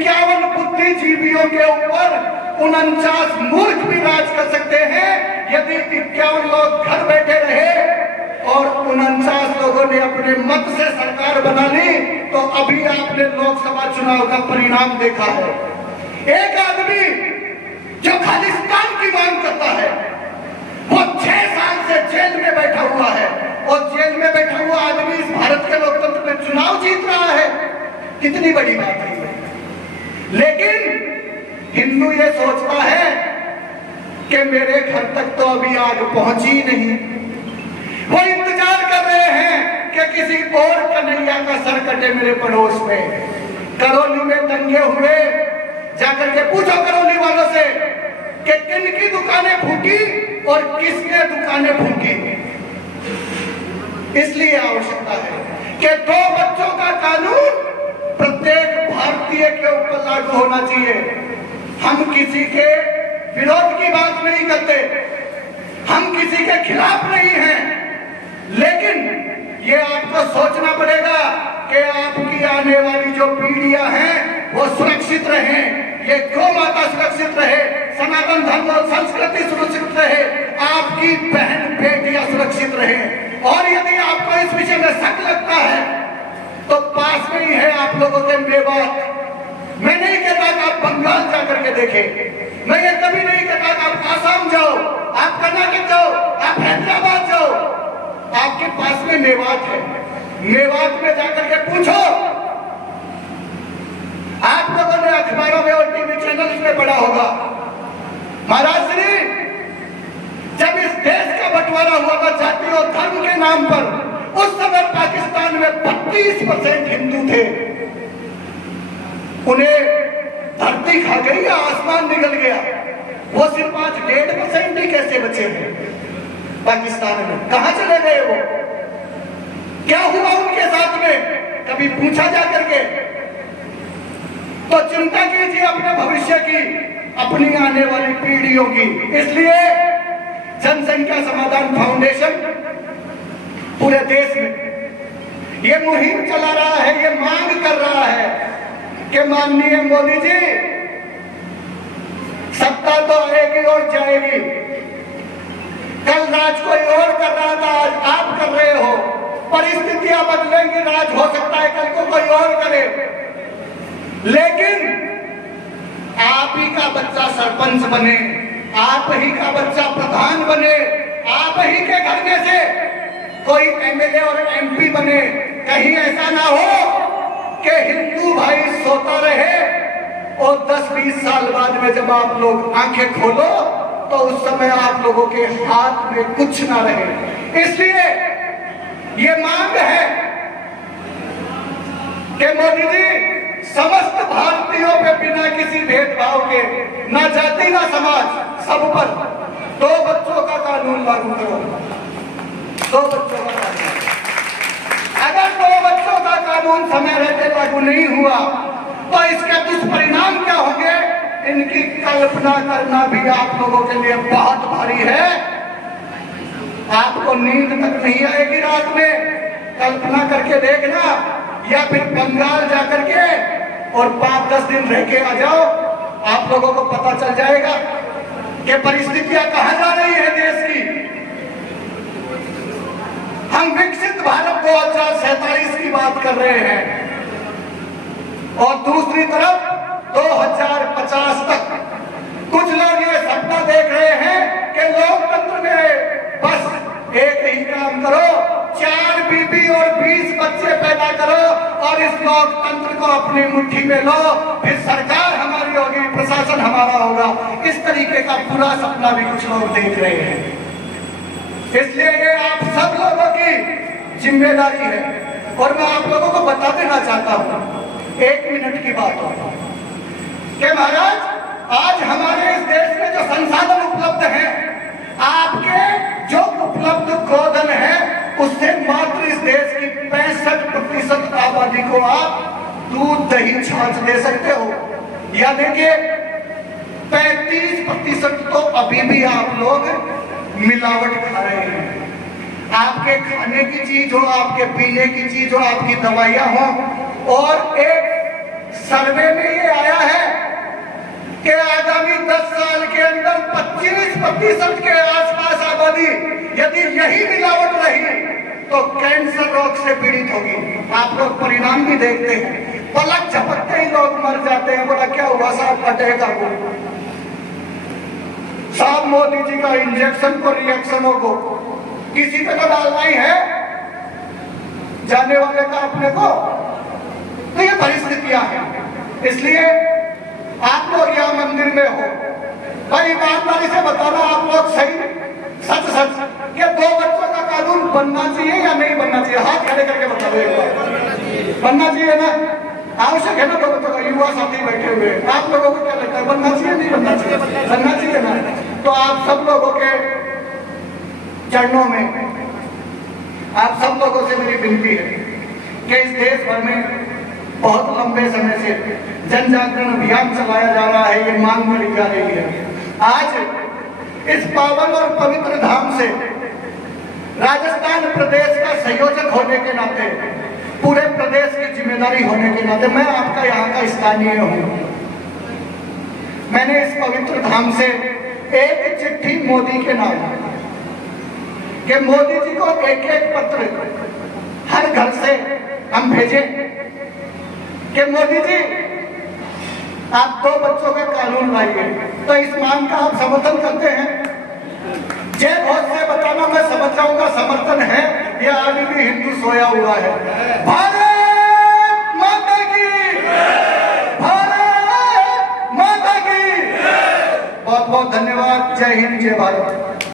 51 बुद्धिजीवियों के ऊपर 49 मूर्ख भी राज कर सकते हैं। यदि 51 लोग घर बैठे रहे और 49 लोगों ने अपने मत से सरकार बना ली, तो अभी आपने लोकसभा चुनाव का परिणाम देखा है। एक आदमी जो खालिस्तान की मांग करता है वो 6 साल से जेल में बैठा हुआ है, और जेल में बैठा हुआ आदमी इस भारत के लोकतंत्र में चुनाव जीत रहा है। कितनी बड़ी बात है। लेकिन हिंदू ये सोचता है कि मेरे घर तक तो अभी आग पहुंची नहीं। वो इंतजार कर रहे हैं कि किसी और कन्हैया का सर कटे मेरे पड़ोस में। करौली में दंगे हुए, जाकर के पूछो करौली वालों से कि किनकी दुकानें फूटी और किसने दुकानें फूकी। इसलिए आवश्यकता है कि 2 बच्चों का कानून प्रत्येक भारतीय के ऊपर लागू होना चाहिए। हम किसी के विरोध की बात नहीं करते, हम किसी के खिलाफ नहीं हैं, लेकिन ये आपको सोचना पड़ेगा कि आपकी आने वाली जो पीढ़ियां हैं वो सुरक्षित रहें, ये गौ माता सुरक्षित रहे, सनातन धर्म और संस्कृति सुरक्षित रहे, आपकी बहन बेटियां सुरक्षित रहे। और यदि आपको इस विषय में शक लगता है तो पास में ही है आप लोगों के मेवात। मैं नहीं कहता कि आप बंगाल जाकर के देखें, मैं ये कभी नहीं कहता कि आप आसाम जाओ, आप कर्नाटक जाओ, आप हैदराबाद जाओ, आपके पास में मेवात है। मेवात में जाकर के पूछो। आप लोगों ने अखबारों में और टीवी चैनल्स में पढ़ा होगा, महाराज श्री जब इस देश का बंटवारा हुआ था जाति और धर्म के नाम पर, उस समय पाकिस्तान में 32% हिंदू थे। उन्हें धरती खा गई या आसमान निकल गया? वो सिर्फ आज 1.5% ही कैसे बचे हैं पाकिस्तान में? कहां चले गए वो? क्या हुआ उनके साथ में? कभी पूछा जाकर के? तो चिंता कीजिए अपने भविष्य की, अपनी आने वाली पीढ़ियों की। इसलिए जनसंख्या समाधान फाउंडेशन पूरे देश में ये मुहिम चला रहा है, ये मांग कर रहा है कि माननीय मोदी जी, सत्ता तो आएगी और जाएगी। कल राज कोई और कर रहा था, आज आप कर रहे हो। परिस्थितियां बदलेंगी, राज हो सकता है कल को कोई और करे, लेकिन आप ही का बच्चा सरपंच बने, आप ही का बच्चा प्रधान बने, आप ही के घर में से कोई एमएलए और एमपी बने। कहीं ऐसा ना हो कि हिंदू भाई सोता रहे और 10-20 साल बाद में जब आप लोग आंखें खोलो तो उस समय आप लोगों के हाथ में कुछ ना रहे। इसलिए ये मांग है कि मोदी जी समस्त भारतीयों पे बिना किसी भेदभाव के, ना जाति ना समाज, सब पर 2 बच्चों का कानून लागू करो। 2 बच्चों का कानून। अगर 2 बच्चों का कानून समय रहते लागू नहीं हुआ तो इसके दुष्परिणाम क्या होंगे, इनकी कल्पना करना भी आप लोगों के लिए बहुत भारी है। आपको नींद तक नहीं आएगी रात में। कल्पना करके देखना, या फिर बंगाल जाकर के और 5-10 दिन रह के आ जाओ, आप लोगों को पता चल जाएगा कि परिस्थितियां कहां जा रही है देश की। हम विकसित भारत 2047 की बात कर रहे हैं और दूसरी तरफ 2050 तक कुछ लोग ये सपना देख रहे हैं कि लोकतंत्र में बस एक ही काम करो, 4 बीबी और 20 बच्चे पैदा करो और इस लोकतंत्र को अपनी मुट्ठी में लो, फिर सरकार हमारी होगी, प्रशासन हमारा होगा। इस तरीके का पूरा सपना भी कुछ लोग देख रहे हैं। इसलिए ये आप सब लोगों की जिम्मेदारी है। और मैं आप लोगों को बता देना चाहता हूं, 1 मिनट की बात हो कि महाराज आज हमारे इस देश में जो संसाधन उपलब्ध है, आपके जो उपलब्ध गोधन है उससे मात्र इस देश की 65% आबादी को आप दूध दही छाछ दे सकते हो। या देखिए 35% तो अभी भी आप लोग मिलावट खा रहे हैं। आपके खाने की चीज हो, आपके पीने की चीज हो, आपकी दवाइयां हो। और एक सर्वे में ये आया 10% के आसपास आबादी यदि यही मिलावट रही तो कैंसर रोग से पीड़ित होगी। आप लोग परिणाम भी देखते हैं, पलक झपकते ही लोग मर जाते हैं। बोला क्या हुआ साहब, फटेगा वो साहब, मोदी जी का इंजेक्शन को, रिएक्शनों को किसी पे तो डालना ही है, जाने वाले का अपने को। तो ये परिस्थितियां हैं, इसलिए आप लोग यहाँ मंदिर में हो, भाई ईमानदारी से बताना आप लोग सही सच सच ये 2 बच्चों का कानून बनना चाहिए या नहीं बनना चाहिए? हाथ खड़े करके बताओ एक बार। बनना चाहिए ना? आवश्यक है ना? 2 बच्चों का, युवा साथी बैठे हुए, आप लोगों को क्या लगता है, बनना चाहिए नहीं बनना चाहिए? बनना चाहिए ना? तो आप सब लोगों के चरणों में, आप सब लोगों से मेरी विनती है कि इस देश भर में बहुत लंबे समय से जन जागरण अभियान चलाया जा रहा है, ये मांग करी जा रही है। आज इस पावन और पवित्र धाम से राजस्थान प्रदेश का संयोजक होने के नाते, पूरे प्रदेश की जिम्मेदारी होने के नाते मैं आपका यहाँ का स्थानीय हूँ। मैंने इस पवित्र धाम से एक चिट्ठी मोदी के नाम कि मोदी जी को एक पत्र हर घर से हम भेजें कि मोदी जी आप 2 बच्चों का कानून लाइए। तो इस मांग का आप समर्थन करते हैं? जय घोष से बताना, मैं समझ जाऊंगा समर्थन है, या अभी भी हिंदू सोया हुआ है। भारत माता की, भारत माता की। बहुत बहुत धन्यवाद। जय हिंद, जय भारत।